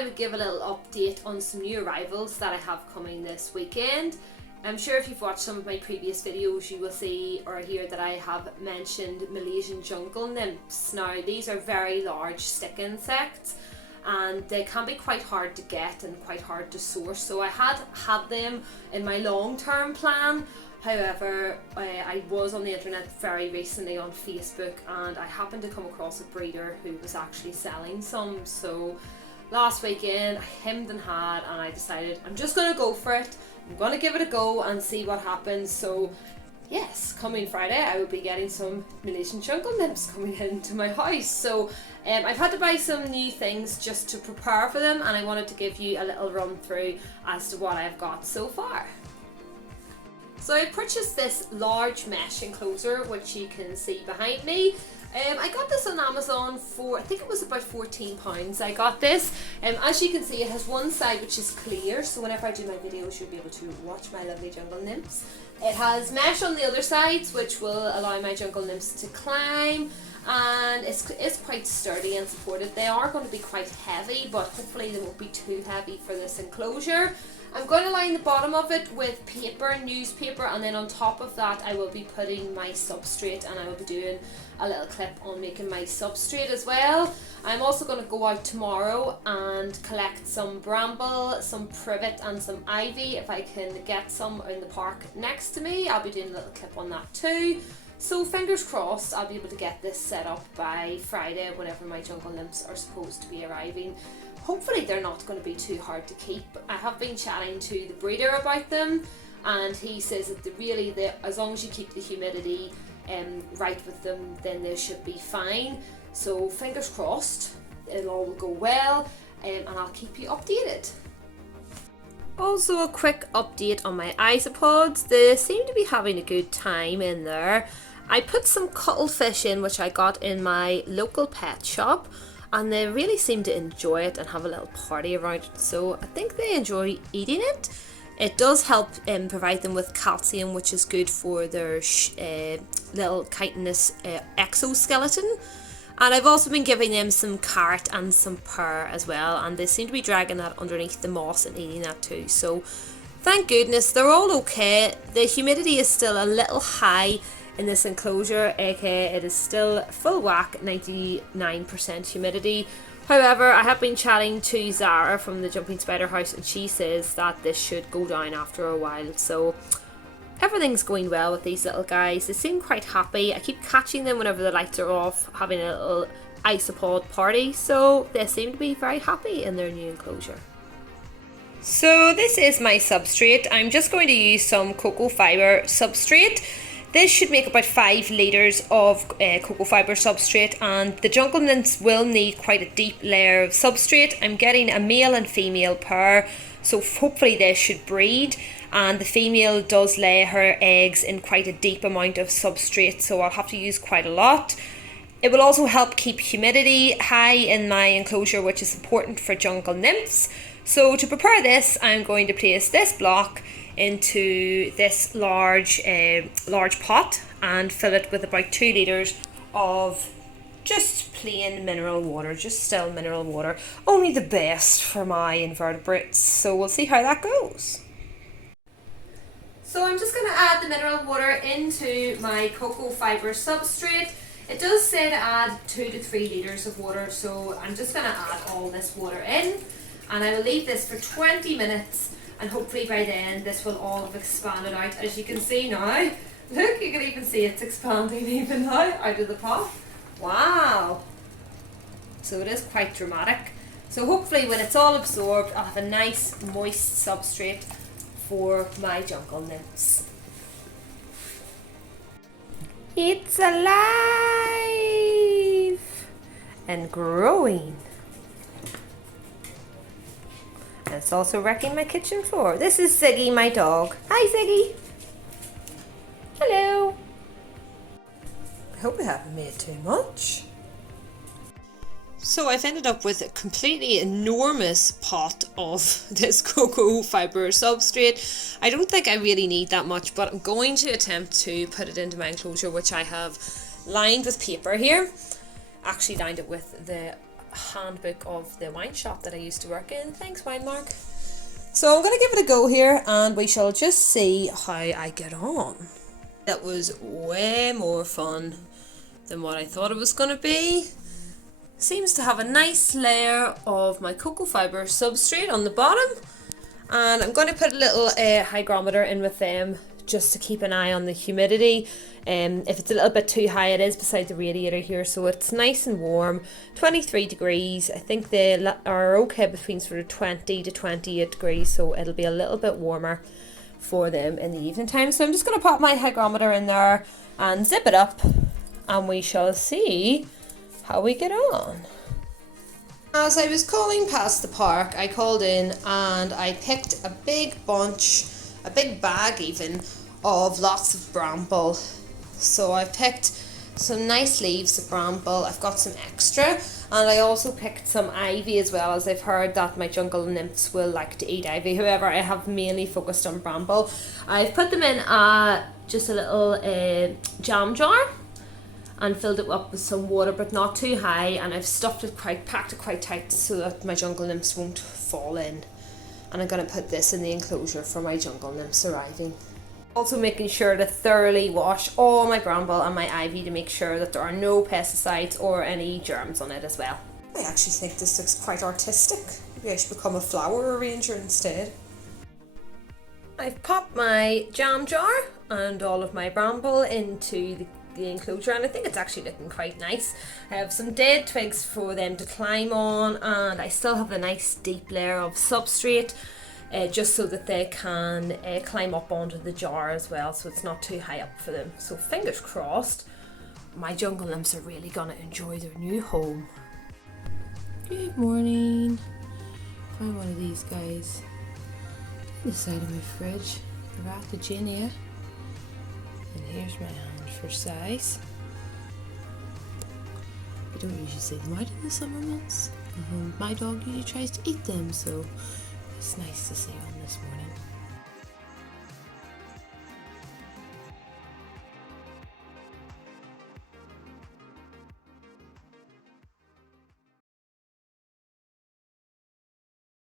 I would give a little update on some new arrivals that I have coming this weekend. I'm sure if you've watched some of my previous videos, you will see or hear that I have mentioned Malaysian jungle nymphs. Now, these are very large stick insects and they can be quite hard to get and quite hard to source. So I had them in my long-term plan. However, I was on the internet very recently on Facebook and I happened to come across a breeder who was actually selling some. So last weekend I hemmed and hawed and I decided I'm just going to go for it. I'm going to give it a go and see what happens. So yes, coming Friday I will be getting some Malaysian jungle nymphs coming into my house. So I've had to buy some new things just to prepare for them, and I wanted to give you a little run through as to what I've got so far. So I purchased this large mesh enclosure which you can see behind me. I got this on Amazon for, I think it was about £14 I got this. As you can see, it has one side which is clear, so whenever I do my videos you'll be able to watch my lovely jungle nymphs. It has mesh on the other sides which will allow my jungle nymphs to climb, and it's quite sturdy and supported. They are going to be quite heavy, but hopefully they won't be too heavy for this enclosure. I'm going to line the bottom of it with paper, newspaper, and then on top of that I will be putting my substrate, and I will be doing a little clip on making my substrate as well. I'm also going to go out tomorrow and collect some bramble, some privet and some ivy. If I can get some in the park next to me, I'll be doing a little clip on that too. So fingers crossed I'll be able to get this set up by Friday whenever my jungle nymphs are supposed to be arriving. Hopefully they're not going to be too hard to keep. I have been chatting to the breeder about them and he says that as long as you keep the humidity right with them, then they should be fine. So fingers crossed it'll all go well, and I'll keep you updated. Also a quick update on my isopods. They seem to be having a good time in there. I put some cuttlefish in which I got in my local pet shop, and they really seem to enjoy it and have a little party around it, so I think they enjoy eating it. It does help provide them with calcium, which is good for their little chitinous exoskeleton. And I've also been giving them some carrot and some pear as well, and they seem to be dragging that underneath the moss and eating that too. So thank goodness they're all okay. The humidity is still a little high in this enclosure, aka it is still full whack 99% humidity. However, I have been chatting to Zara from the Jumping Spider House and she says that this should go down after a while. So everything's going well with these little guys. They seem quite happy. I keep catching them whenever the lights are off, having a little isopod party. So they seem to be very happy in their new enclosure. So this is my substrate. I'm just going to use some cocoa fibre substrate. This should make about 5 litres of cocoa fibre substrate, and the jungle nymphs will need quite a deep layer of substrate. I'm getting a male and female pair, so hopefully they should breed, and the female does lay her eggs in quite a deep amount of substrate, so I'll have to use quite a lot. It will also help keep humidity high in my enclosure, which is important for jungle nymphs. So to prepare this, I'm going to place this block into this large pot and fill it with about 2 litres of just plain mineral water, just still mineral water. Only the best for my invertebrates, so we'll see how that goes. So I'm just going to add the mineral water into my cocoa fibre substrate. It does say to add 2 to 3 litres of water, so I'm just going to add all this water in, and I will leave this for 20 minutes. And hopefully by then this will all have expanded out. As you can see now, look, you can even see it's expanding even now out of the pot. Wow! So it is quite dramatic. So hopefully when it's all absorbed, I'll have a nice moist substrate for my jungle nymphs. It's alive and growing. It's also wrecking my kitchen floor. This is Ziggy, my dog. Hi, Ziggy. Hello. I hope I haven't made too much. So I've ended up with a completely enormous pot of this cocoa fibre substrate. I don't think I really need that much, but I'm going to attempt to put it into my enclosure, which I have lined with paper here. Actually lined it with the handbook of the wine shop that I used to work in. Thanks, Wine Mark. So I'm going to give it a go here and we shall just see how I get on. That was way more fun than what I thought it was going to be. Seems to have a nice layer of my cocoa fibre substrate on the bottom. And I'm going to put a little hygrometer in with them just to keep an eye on the humidity. If it's a little bit too high, it is beside the radiator here, so it's nice and warm. 23 degrees. I think they are okay between sort of 20 to 28 degrees, so it'll be a little bit warmer for them in the evening time. So I'm just going to pop my hygrometer in there and zip it up, and we shall see how we get on. As I was calling past the park, I called in and I picked a big bunch, a big bag even, of lots of bramble. So I picked some nice leaves of bramble. I've got some extra, and I also picked some ivy as well, as I've heard that my jungle nymphs will like to eat ivy. However, I have mainly focused on bramble. I've put them in just a little jam jar and filled it up with some water, but not too high, and I've packed it quite tight so that my jungle nymphs won't fall in. And I'm going to put this in the enclosure for my jungle nymphs arriving. Also making sure to thoroughly wash all my bramble and my ivy to make sure that there are no pesticides or any germs on it as well. I actually think this looks quite artistic. Maybe I should become a flower arranger instead. I've popped my jam jar and all of my bramble into the enclosure, and I think it's actually looking quite nice. I have some dead twigs for them to climb on, and I still have a nice deep layer of substrate just so that they can climb up onto the jar as well, so it's not too high up for them. So fingers crossed, my jungle nymphs are really gonna enjoy their new home. Good morning. Find one of these guys on the side of my fridge. Rathaginia. And here's my hand for size. You don't usually see them out in the summer months. My dog usually tries to eat them, so it's nice to see one this morning.